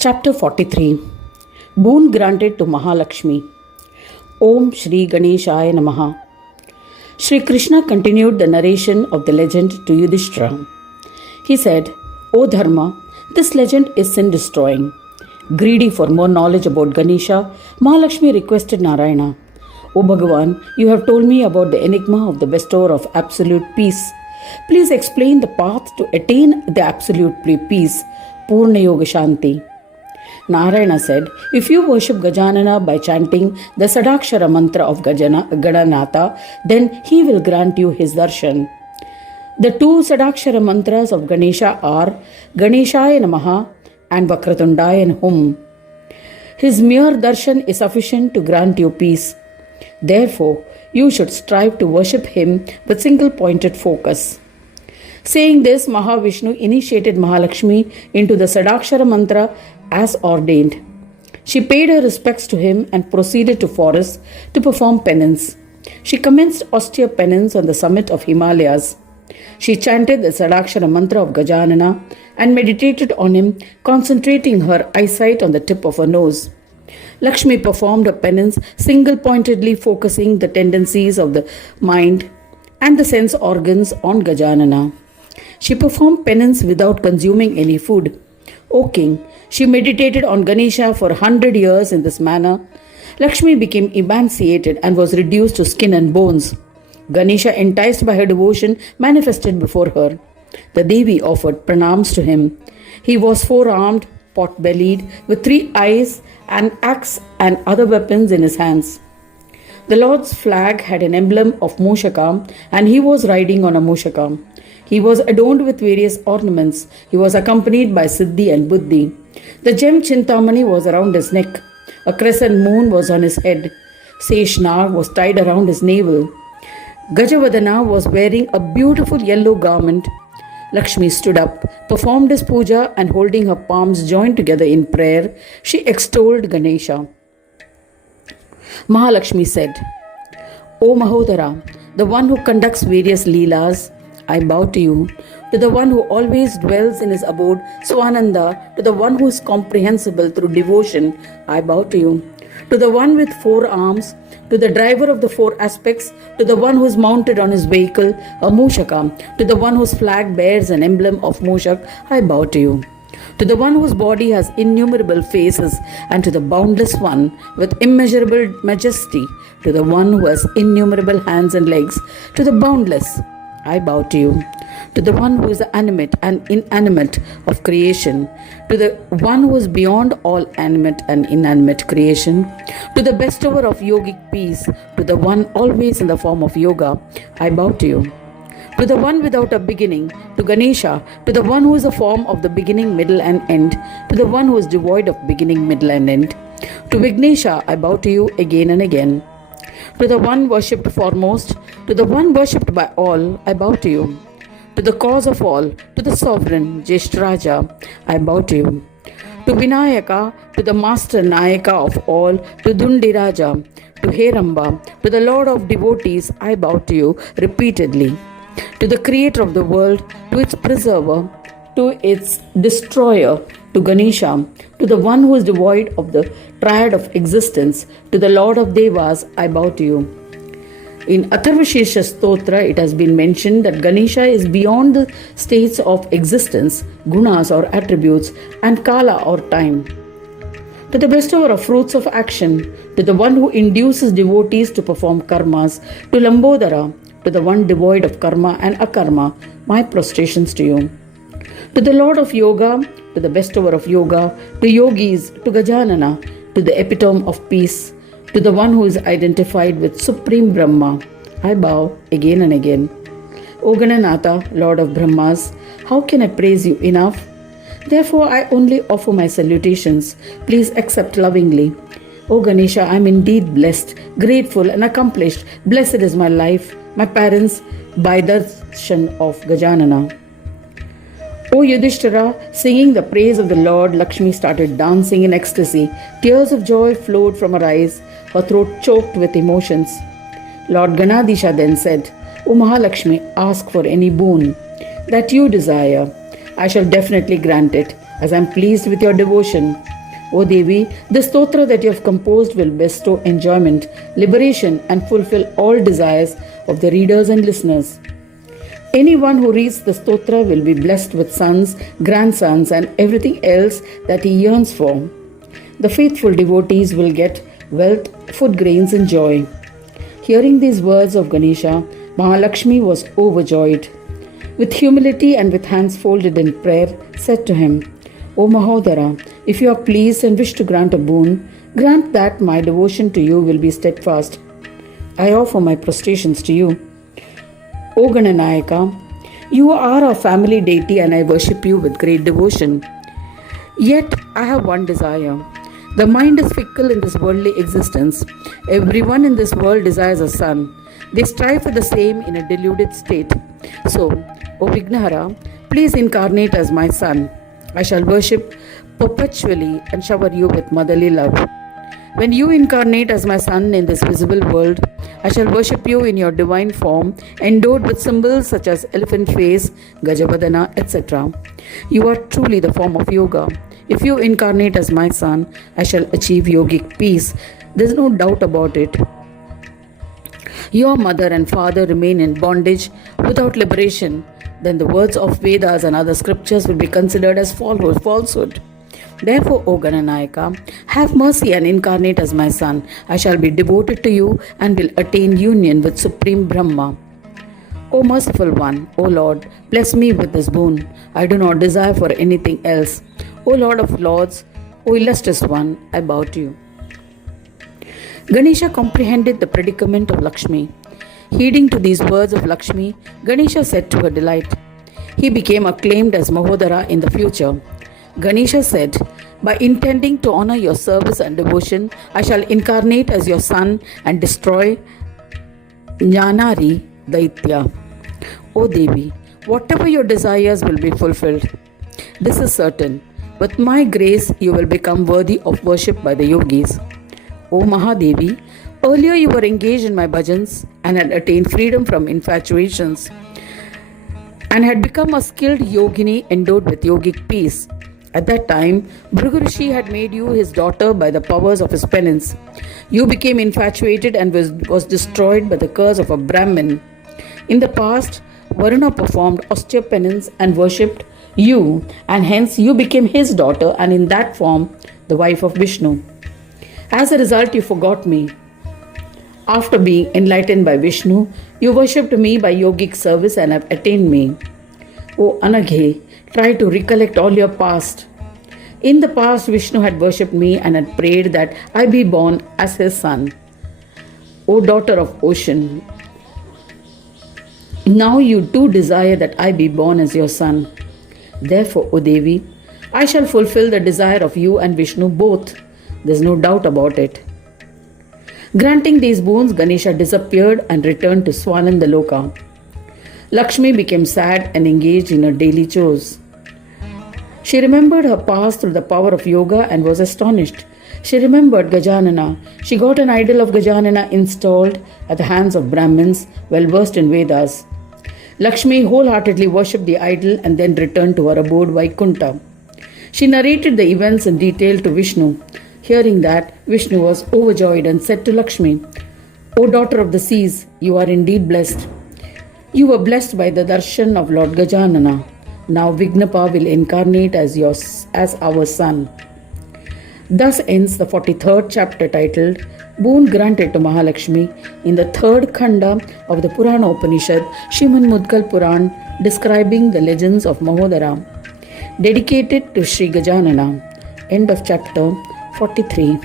Chapter 43. Boon granted to Mahalakshmi. Om Shri Ganeshaya Namaha. Shri Krishna continued the narration of the legend to Yudhishthira. He said, O Dharma, this legend is sin-destroying. Greedy for more knowledge about Ganesha, Mahalakshmi requested Narayana, O Bhagavan, you have told me about the enigma of the bestower of absolute peace. Please explain the path to attain the absolute peace, Purna Yoga Shanti. Narayana said, if you worship Gajanana by chanting the Sadakshara mantra of Gadanatha, then he will grant you his darshan. The two Sadakshara mantras of Ganesha are Ganeshaya Namaha and Vakratundaya Hum. His mere darshan is sufficient to grant you peace. Therefore, you should strive to worship him with single-pointed focus. Saying this, Mahavishnu initiated Mahalakshmi into the Sadakshara mantra as ordained. She paid her respects to him and proceeded to forests to perform penance. She commenced austere penance on the summit of Himalayas. She chanted the Sadakshara mantra of Gajanana and meditated on him, concentrating her eyesight on the tip of her nose. Lakshmi performed her penance single-pointedly, focusing the tendencies of the mind and the sense organs on Gajanana. She performed penance without consuming any food. O king, she meditated on Ganesha for 100 years in this manner. Lakshmi became emaciated and was reduced to skin and bones. Ganesha, enticed by her devotion, manifested before her. The Devi offered pranams to him. He was four-armed, pot-bellied, with 3 eyes, an axe and other weapons in his hands. The Lord's flag had an emblem of Mushaka, and he was riding on a Mushaka. He was adorned with various ornaments. He was accompanied by Siddhi and Buddhi. The gem Chintamani was around his neck. A crescent moon was on his head. Seshnag was tied around his navel. Gajavadana was wearing a beautiful yellow garment. Lakshmi stood up, performed his puja, and holding her palms joined together in prayer, she extolled Ganesha. Mahalakshmi said, O Mahodara, the one who conducts various leelas, I bow to you. To the one who always dwells in his abode, Swananda, to the one who is comprehensible through devotion, I bow to you. To the one with 4 arms, to the driver of the 4 aspects, to the one who is mounted on his vehicle, a Mushaka, to the one whose flag bears an emblem of Mushak, I bow to you. To the one whose body has innumerable faces, and to the boundless one with immeasurable majesty, to the one who has innumerable hands and legs, to the boundless, I bow to you. To the one who is the animate and inanimate of creation, to the one who is beyond all animate and inanimate creation, to the bestower of yogic peace, to the one always in the form of yoga, I bow to you. To the one without a beginning, to Ganesha, to the one who is the form of the beginning, middle and end, to the one who is devoid of beginning, middle and end, to Vignesha, I bow to you again and again. To the one worshipped foremost, to the one worshipped by all, I bow to you. To the cause of all, to the sovereign, Jeshtaraja, I bow to you. To Vinayaka, to the master Nayaka of all, to Dundiraja, to Heramba, to the Lord of devotees, I bow to you repeatedly. To the creator of the world, to its preserver, to its destroyer, to Ganesha, to the one who is devoid of the triad of existence, to the Lord of Devas, I bow to you. In Atharvashesha Stotra, it has been mentioned that Ganesha is beyond the states of existence, gunas or attributes, and kala or time. To the bestower of fruits of action, to the one who induces devotees to perform karmas, to Lambodara, to the one devoid of karma and akarma, my prostrations to you. To the Lord of Yoga, to the bestower of yoga, to yogis, to Gajanana, to the epitome of peace, to the one who is identified with Supreme Brahma, I bow again and again. O Gananatha, Lord of Brahmas, how can I praise you enough? Therefore I only offer my salutations. Please accept lovingly. O Ganesha, I am indeed blessed, grateful and accomplished. Blessed is my life, my parents, by darshan of Gajanana. O Yudhishthira, singing the praise of the Lord, Lakshmi started dancing in ecstasy. Tears of joy flowed from her eyes, her throat choked with emotions. Lord Ganadisha then said, O Mahalakshmi, ask for any boon that you desire. I shall definitely grant it. as I am pleased with your devotion. O Devi, the stotra that you have composed will bestow enjoyment, liberation, and fulfill all desires of the readers and listeners. Anyone who reads the stotra will be blessed with sons, grandsons, and everything else that he yearns for. The faithful devotees will get wealth, food grains, and joy. Hearing these words of Ganesha, Mahalakshmi was overjoyed. With humility and with hands folded in prayer, said to him, O Mahodara, if you are pleased and wish to grant a boon, grant that my devotion to you will be steadfast. I offer my prostrations to you. O Gananayaka, you are our family deity and I worship you with great devotion. Yet I have one desire. The mind is fickle in this worldly existence. Everyone in this world desires a son. They strive for the same in a deluded state. So, O Vignahara, please incarnate as my son. I shall worship perpetually and shower you with motherly love. When you incarnate as my son in this visible world, I shall worship you in your divine form, endowed with symbols such as elephant face, Gajavadana, etc. You are truly the form of yoga. If you incarnate as my son, I shall achieve yogic peace. There is no doubt about it. Your mother and father remain in bondage without liberation, then the words of Vedas and other scriptures will be considered as falsehood. Therefore, O Gananayaka, have mercy and incarnate as my son. I shall be devoted to you and will attain union with Supreme Brahma. O merciful one, O Lord, bless me with this boon. I do not desire for anything else. O Lord of Lords, O illustrious one, I bow to you. Ganesha comprehended the predicament of Lakshmi. Heeding to these words of Lakshmi, Ganesha said to her delight, he became acclaimed as Mahodara in the future. Ganesha said, by intending to honor your service and devotion, I shall incarnate as your son and destroy Jnanari Daitya. O Devi, whatever your desires will be fulfilled. This is certain. With my grace, you will become worthy of worship by the yogis. O Mahadevi, earlier you were engaged in my bhajans and had attained freedom from infatuations and had become a skilled yogini endowed with yogic peace. At that time, Bhrigu Rishi had made you his daughter by the powers of his penance. You became infatuated and was destroyed by the curse of a Brahmin. In the past, Varuna performed austere penance and worshipped you, and hence you became his daughter and in that form the wife of Vishnu. As a result, you forgot me. After being enlightened by Vishnu, you worshipped me by yogic service and have attained me. O Anaghe, try to recollect all your past. In the past, Vishnu had worshipped me and had prayed that I be born as his son. O daughter of ocean, now you too desire that I be born as your son. Therefore, O Devi, I shall fulfill the desire of you and Vishnu both. There is no doubt about it. Granting these boons, Ganesha disappeared and returned to Swanandaloka. Lakshmi became sad and engaged in her daily chores. She remembered her past through the power of yoga and was astonished. She remembered Gajanana. She got an idol of Gajanana installed at the hands of Brahmins well versed in Vedas. Lakshmi wholeheartedly worshipped the idol and then returned to her abode Vaikunta. She narrated the events in detail to Vishnu. Hearing that, Vishnu was overjoyed and said to Lakshmi, O daughter of the seas, you are indeed blessed. You were blessed by the darshan of Lord Gajanana. Now Vignapa will incarnate as our son. Thus ends the 43rd chapter titled Boon granted to Mahalakshmi in the 3rd Khanda of the Purana Upanishad, Srimad Mudgal Puran, describing the legends of Mahodara, dedicated to Sri Gajanana. End of chapter 43.